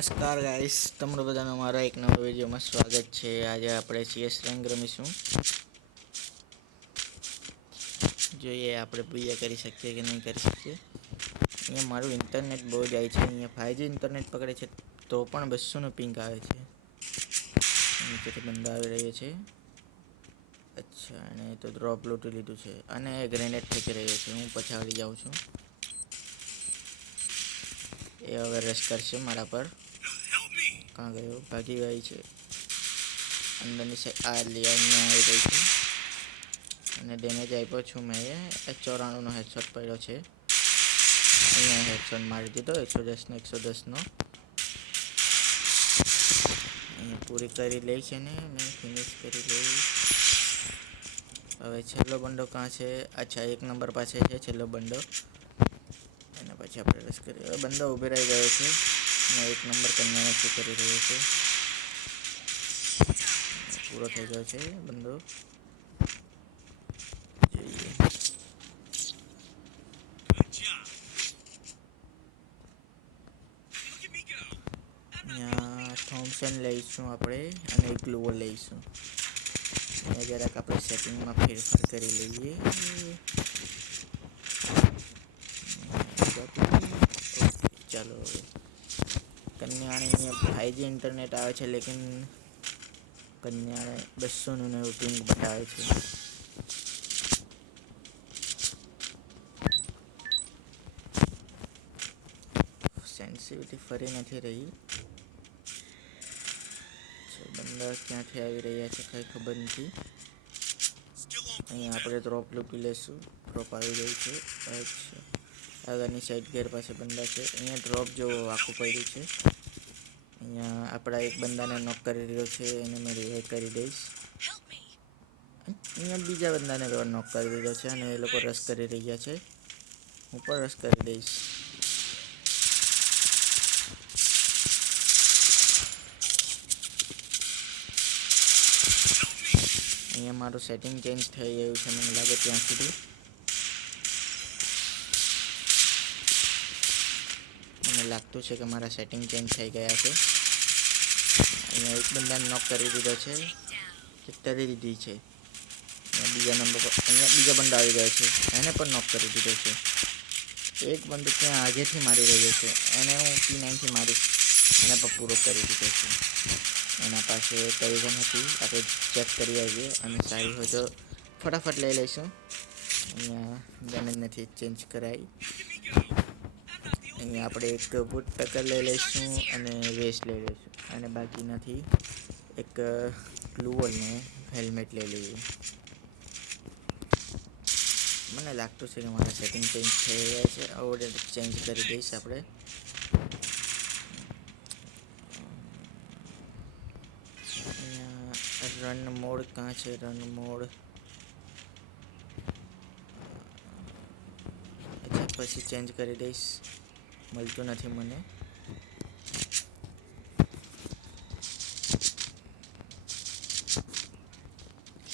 નમસ્કાર ગાઈસ, તમારું બધાનું મારા એક નવા વિડીયોમાં સ્વાગત છે. આજે આપણે CS રેન્ક રમીશું. જોઈએ આપણે પૂજા કરી શકીએ કે નહીં કરી શકીએ. અહીંયા મારું ઇન્ટરનેટ બહુ જાય છે. અહીંયા 5G ઇન્ટરનેટ પકડે છે તો પણ 200નું પિંક આવે છે. નીચેથી બંદા આવી રહ્યો છે. અચ્છા, અને તો ડ્રોપ લૂંટી લીધું છે અને ગ્રેનેડ ફેંકી રહ્યો છે. હું પછાડી જાઉં છું. એ હવે રશ કરશે મારા પર. કાં ગયો? ભાગી ગઈ છે. અંદરની સાઈડ અહીંયા આવી ગઈ છે અને ડેમેજ આપ્યો છું મેં. 94નો હેડશોટ પડ્યો છે. અહીંયા હેડશોટ મારી દીધો 110નો 110નો. અહીંયા પૂરી કરી લઈ છે ને મેં ફિનિશ કરી લઈ. હવે છેલ્લો બંડો કાં છે? અચ્છા, 1 નંબર પાસે છે છેલ્લો બંડો. એના પછી આપણે રશ કરીએ. હવે બંદો ઊભી રહી ગયો છે અને 1 નંબર કન્યાને શું કરી રહ્યો છે. પૂરો થઈ ગયો છે બંદો. જોઈએ અહીંયા થોમ્સન લઈશું આપણે અને એક ગ્લુવર લઈશું. અને જરાક આપણે સેટિંગમાં ફેરફાર કરી લઈએ. ચાલો, કન્યાને અહીંયા 5G ઇન્ટરનેટ આવે છે, લેકિન કન્યાને 200નું એવું પિંક બતાવે છે. સેન્સિટિવિટી ફરી નથી રહી. બંદા ક્યાંથી આવી રહ્યા છે કંઈ ખબર નથી. અહીંયા આપણે ડ્રોપ લૂંટી લઈશું. ડ્રોપ આવી ગઈ છે. અચ્છા, આગળની સાઈડ ઘેર પાસે બંદા છે. અહીંયા ડ્રોપ જો આખું પડ્યું છે. અહીંયા આપણા એક બંદાને નોક કરી રહ્યો છે, એને મેં રિવાઇવ કરી દઈશ. અહીંયા બીજા બંદાને નોક કરી દીધો છે અને એ લોકો રશ કરી રહ્યા છે. હું પણ રશ કરી દઈશ. અહીંયા મારું સેટિંગ ચેન્જ થઈ ગયું છે મને લાગે ત્યાં સુધી. મને લાગતું છે કે મારા સેટિંગ ચેન્જ થઈ ગયા છે. અહીંયા એક બંદાને નોક કરી દીધો છે, તરી દીધી છે. બીજા નંબર પર અહીંયા બીજો બંદો આવી ગયો છે, એને પણ નોક કરી દીધો છે. એક બંદો ત્યાં આગળથી મારી રહ્યો છે, એને હું P9થી મારીશ. એને પણ પૂરો કરી દીધો છે. એના પાસે કઈ ગન હતી આપણે ચેક કરી આવીએ અને સારી હોય તો ફટાફટ લઈ લઈશું. અહીંયા ગન જ નથી ચેન્જ કરાવી. અહીંયા આપણે એક બૂટ પેકર લઈ લઈશું અને વેસ્ટ લઈ લઈશું અને બાકી નથી એક ગ્લુવલને હેલ્મેટ લઈ લઈએ. મને લાગતું છે કે મારા સેટિંગ ચેન્જ થઈ ગયા છે. ઓર્ડર ચેન્જ કરી દઈશ આપણે. રન મોડ કાં છે? રન મોડ અચ્છા, પછી ચેન્જ કરી દઈશ. મળતું નથી મને.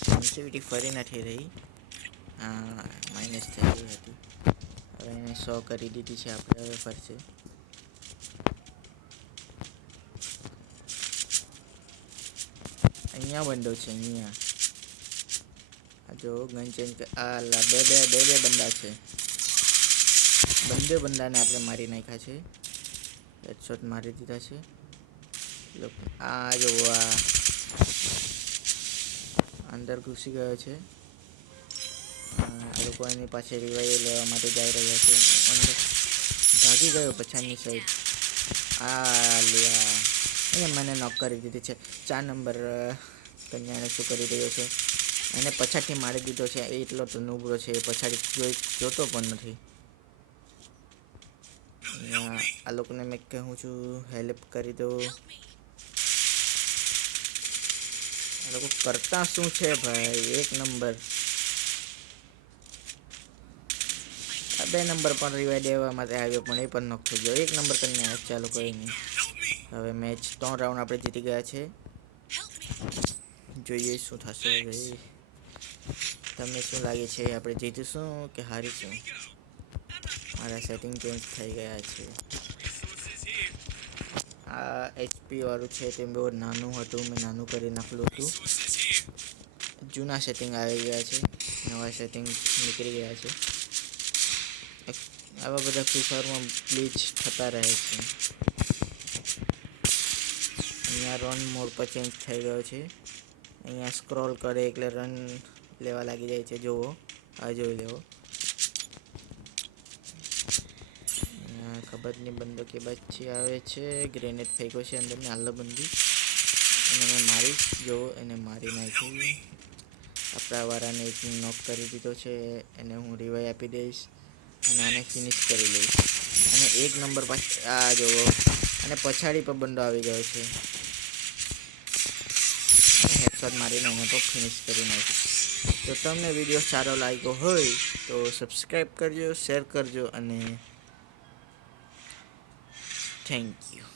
સેન્સિટિવિટી ફરી નથી રહી. હા, માઇનસ થઈ ગઈ હતી. હવે એને 100 કરી દીધી છે આપણે. હવે ફરશે. અહીંયા બંદો છે. અહીંયા આ જો ગન ચેન્જ બે બંદા છે. બંને બંદાને આપણે મારી નાખ્યા છે. હેડશોટ મારી દીધા છે. આ જો આ અંદર ઘૂસી ગયો છે. આ લોકો એની પાસે રિવાઈવ લેવા માટે જઈ રહ્યા છે. અંદર ભાગી ગયો પછાડની સાઈડ. આ લ્યા, અહીંયા મને નોક કરી દીધી છે. 4 નંબર કન્યાને શું કરી રહ્યો છે, એને પછાડથી મારી દીધો છે. એટલો તો નૂબળો છે, પછાડી જોતો પણ નથી. આ લોકોને મેં કહું છું હેલ્પ કરી દો. આ લોકો કરતા શું છે ભાઈ? 1 નંબર, આ 2 નંબર પણ રિવાઇવ દેવા માટે આવ્યો પણ એ પણ નોક થઈ ગયો. 1 નંબર કરીને ચાલો કોઈ નહીં. હવે મેચ 3 રાઉન્ડ આપણે જીતી ગયા છે. જોઈએ શું થશે હવે. તમને શું લાગે છે, આપણે જીતીશું કે હારીશું? મારા સેટિંગ ચેન્જ થઈ ગયા છે. આ આ HP વાળું છે તે બહુ નાનું હતું, મેં નાનું કરી નાખેલું હતું. જૂના સેટિંગ આવી ગયા છે, નવા સેટિંગ નીકળી ગયા છે. આવા બધા ફ્રી ફાયરમાં ગ્લિચ થતા રહે છે. અહીંયા રન મોડ પર ચેન્જ થઈ ગયો છે. અહીંયા સ્ક્રોલ કરે એટલે રન લેવા લાગી જાય છે. જુઓ, આ જોઈ લેવો. ખબરની બંદૂક બચી આવે છે. ગ્રેનેડ ફેંકો છે અંદરની આલ્લો બંદી, અને મેં મારી જો એને મારી નાખી. આપણા વાળાને એક નોક કરી દીધો છે. એને હું રિવાઈ આપી દઈશ અને આને ફિનિશ કરી લઈશ. અને 1 નંબર આ જોવો, અને પછાડી પર બંદો આવી ગયો છે. હેડશોટ મારીને એને તો ફિનિશ કરી નાખી. તો તમને વિડીયો સારો લાગ્યો હોય તો સબસ્ક્રાઈબ કરજો, શેર કરજો અને થેન્ક યુ.